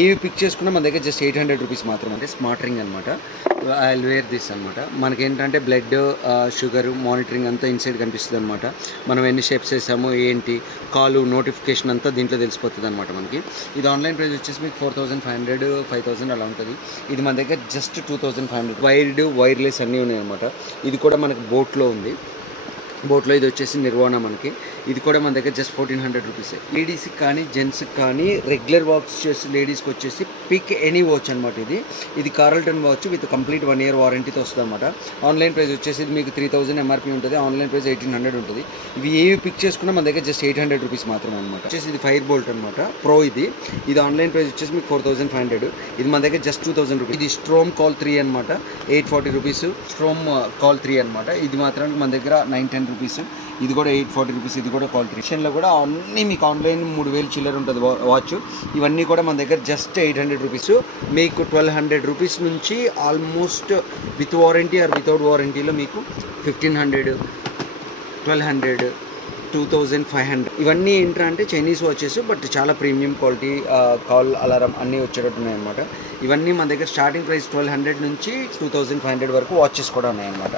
ఏవి పిక్ చేసుకున్నా మన దగ్గర జస్ట్ 800 రూపీస్ మాత్రం. అంటే స్మార్ట్ రింగ్ అనమాట. ఐ విల్ వేర్ దిస్ అనమాట. మనకేంటంటే బ్లడ్, షుగర్ మానిటరింగ్ అంతా ఇన్సైడ్ కనిపిస్తుంది అనమాట. మనం ఎన్ని స్టెప్స్ వేసాము ఏంటి, కాలు నోటిఫికేషన్ అంతా దీంట్లో తెలిసిపోతుంది అనమాట మనకి. ఇది ఆన్లైన్ ప్రైస్ వచ్చేసి మీకు 4500, 5000 అలా ఉంటుంది. ఇది మన దగ్గర జస్ట్ 2500. వైర్డ్, వైర్లెస్ అన్నీ ఉన్నాయి అనమాట. ఇది కూడా మనకి బోట్లో ఉంది. బోట్లో ఇది వచ్చేసి నిర్వాణ మనకి. ఇది కూడా మన దగ్గర జస్ట్ 1400 రూపీసే. లేడీస్కి కానీ జెంట్స్కి కానీ రెగ్యులర్ వాక్స్ చేసి లేడీస్కి వచ్చేసి పిక్ ఎనీ వాచ్ అనమాట. ఇది Carlton watch with complete 1 year వారంటీతో వస్తుంది అనమాట. ఆన్లైన్ ప్రైస్ వచ్చేసి ఇది మీకు 3000 ఎంఆర్పీ ఉంటుంది. ఆన్లైన్ ప్రైస్ 1800 ఉంటుంది. ఇవి ఏవి పిక్ చేసుకున్నా మన దగ్గర జస్ట్ 800 రూపీస్ మాత్రమే అనమాట. వచ్చేసి ఇది ఫైర్ బోల్ట్ అనమాట ప్రో. ఇది ఆన్లైన్ ప్రైస్ వచ్చేసి మీకు 4500. ఇది మన దగ్గర జస్ట్ 2000 రూపీస్. ఇది స్ట్రోమ్ కాల్ 3 అనమాట. 840 రూపీస్. స్ట్రోమ్ కాల్ 3 అనమాట. ఇది మాత్రం మన దగ్గర 910 రూపీస్. ఇది కూడా 840 రూపీస్. ఇది కూడా కాల్ 3. లో కూడా అన్నీ మీకు ఆన్లైన్ 3000 చిల్లర ఉంటుంది వాచ్. ఇవన్నీ కూడా మన దగ్గర జస్ట్ 800 రూపీస్. మీకు 1200 రూపీస్ నుంచి almost with warranty or without వారంటీలో మీకు 1500, 1200, 2500 ఇవన్నీ ఏంటంటే అంటే చైనీస్ వాచెస్, బట్ చాలా ప్రీమియం క్వాలిటీ, కాల్ అలారం అన్నీ వచ్చేటట్టు ఉన్నాయన్నమాట. ఇవన్నీ మన దగ్గర స్టార్టింగ్ ప్రైస్ 1200 నుంచి 2500 వరకు వాచెస్ కూడా ఉన్నాయన్నమాట.